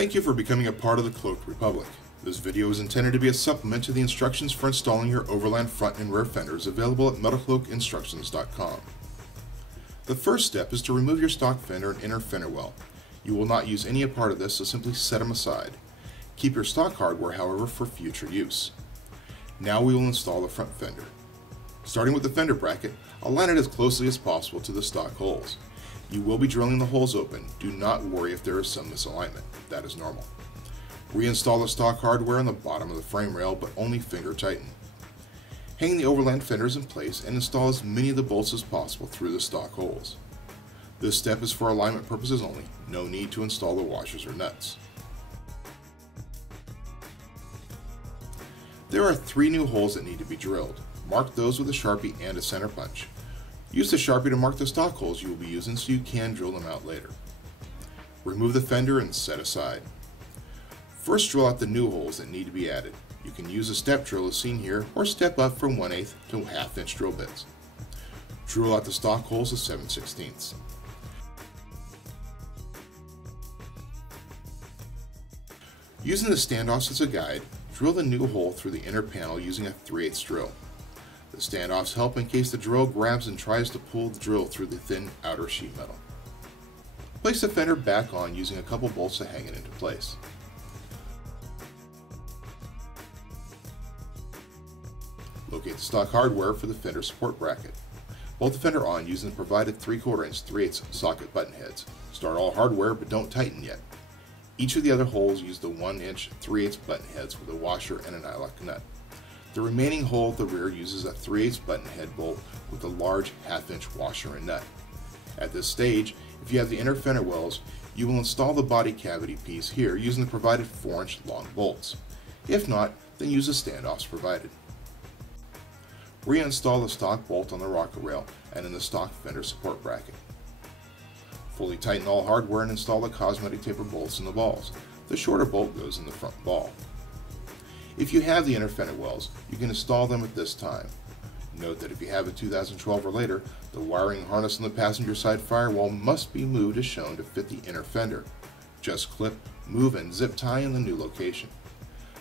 Thank you for becoming a part of the Cloaked Republic. This video is intended to be a supplement to the instructions for installing your Overland front and rear fenders available at Metalcloakinstructions.com. The first step is to remove your stock fender and inner fender well. You will not use any part of this, so simply set them aside. Keep your stock hardware, however, for future use. Now we will install the front fender. Starting with the fender bracket, align it as closely as possible to the stock holes. You will be drilling the holes open. Do not worry if there is some misalignment. That is normal. Reinstall the stock hardware on the bottom of the frame rail, but only finger tighten. Hang the Overland fenders in place and install as many of the bolts as possible through the stock holes. This step is for alignment purposes only. No need to install the washers or nuts. There are 3 new holes that need to be drilled. Mark those with a Sharpie and a center punch. Use the Sharpie to mark the stock holes you will be using so you can drill them out later. Remove the fender and set aside. First, drill out the new holes that need to be added. You can use a step drill as seen here, or step up from 1/8 to 1/2 inch drill bits. Drill out the stock holes to 7/16. Using the standoffs as a guide, drill the new hole through the inner panel using a 3/8 drill. The standoffs help in case the drill grabs and tries to pull the drill through the thin outer sheet metal. Place the fender back on using a couple bolts to hang it into place. Locate the stock hardware for the fender support bracket. Bolt the fender on using the provided 3/4 inch 3/8 socket button heads. Start all hardware, but don't tighten yet. Each of the other holes use the 1 inch 3/8 button heads with a washer and an eyelock nut. The remaining hole at the rear uses a 3/8 button head bolt with a large 1/2 inch washer and nut. At this stage, if you have the inner fender wells, you will install the body cavity piece here using the provided 4 inch long bolts. If not, then use the standoffs provided. Reinstall the stock bolt on the rocker rail and in the stock fender support bracket. Fully tighten all hardware and install the cosmetic taper bolts in the balls. The shorter bolt goes in the front ball. If you have the inner fender wells, you can install them at this time. Note that if you have a 2012 or later, the wiring harness on the passenger side firewall must be moved as shown to fit the inner fender. Just clip, move, and zip tie in the new location.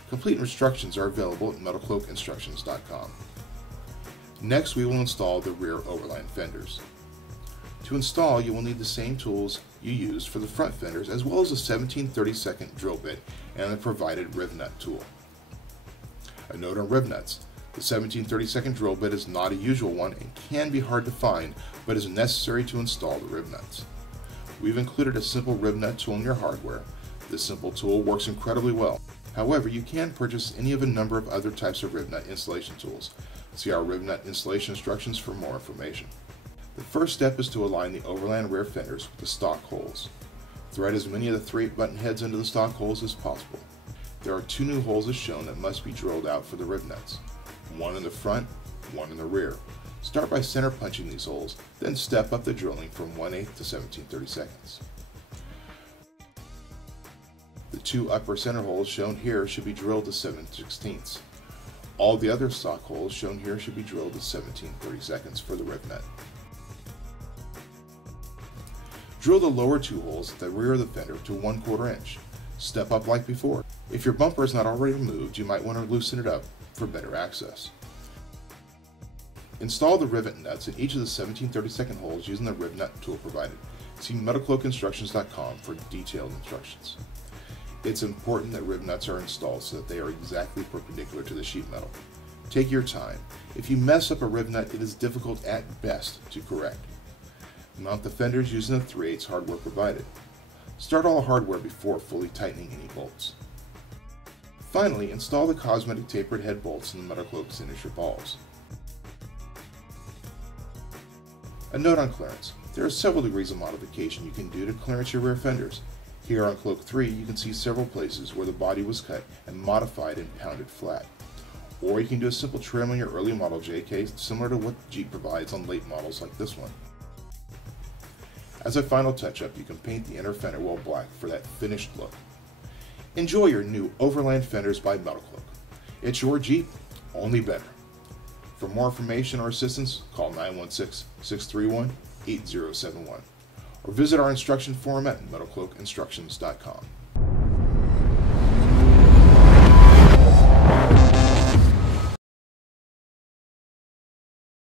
Complete instructions are available at Metalcloakinstructions.com. Next, we will install the rear Overland fenders. To install, you will need the same tools you used for the front fenders, as well as a 17/32 drill bit and the provided riv nut tool. A note on riv nuts: the 17/32 drill bit is not a usual one and can be hard to find, but is necessary to install the riv nuts. We've included a simple riv nut tool in your hardware. This simple tool works incredibly well. However, you can purchase any of a number of other types of riv nut installation tools. See our riv nut installation instructions for more information. The first step is to align the Overland rear fenders with the stock holes. Thread as many of the 3/8 button heads into the stock holes as possible. There are 2 new holes as shown that must be drilled out for the riv nuts. One in the front, one in the rear. Start by center punching these holes, then step up the drilling from 1/8 to 17/32. The 2 upper center holes shown here should be drilled to 7/16. All the other stock holes shown here should be drilled to 17/32 for the riv nut. Drill the lower 2 holes at the rear of the fender to 1/4 inch. Step up like before. If your bumper is not already removed, you might want to loosen it up for better access. Install the rivet nuts in each of the 17/32 holes using the riv nut tool provided. See Metalcloakinstructions.com for detailed instructions. It's important that riv nuts are installed so that they are exactly perpendicular to the sheet metal. Take your time. If you mess up a riv nut, it is difficult at best to correct. Mount the fenders using the 3/8 hardware provided. Start all hardware before fully tightening any bolts. Finally, install the cosmetic tapered head bolts in the Metalcloak signature balls. A note on clearance: there are several degrees of modification you can do to clearance your rear fenders. Here on Cloak 3, you can see several places where the body was cut and modified and pounded flat. Or you can do a simple trim on your early model JK, similar to what Jeep provides on late models like this one. As a final touch-up, you can paint the inner fender well black for that finished look. Enjoy your new Overland fenders by Metalcloak. It's your Jeep, only better. For more information or assistance, call 916-631-8071 or visit our instruction forum at Metalcloakinstructions.com.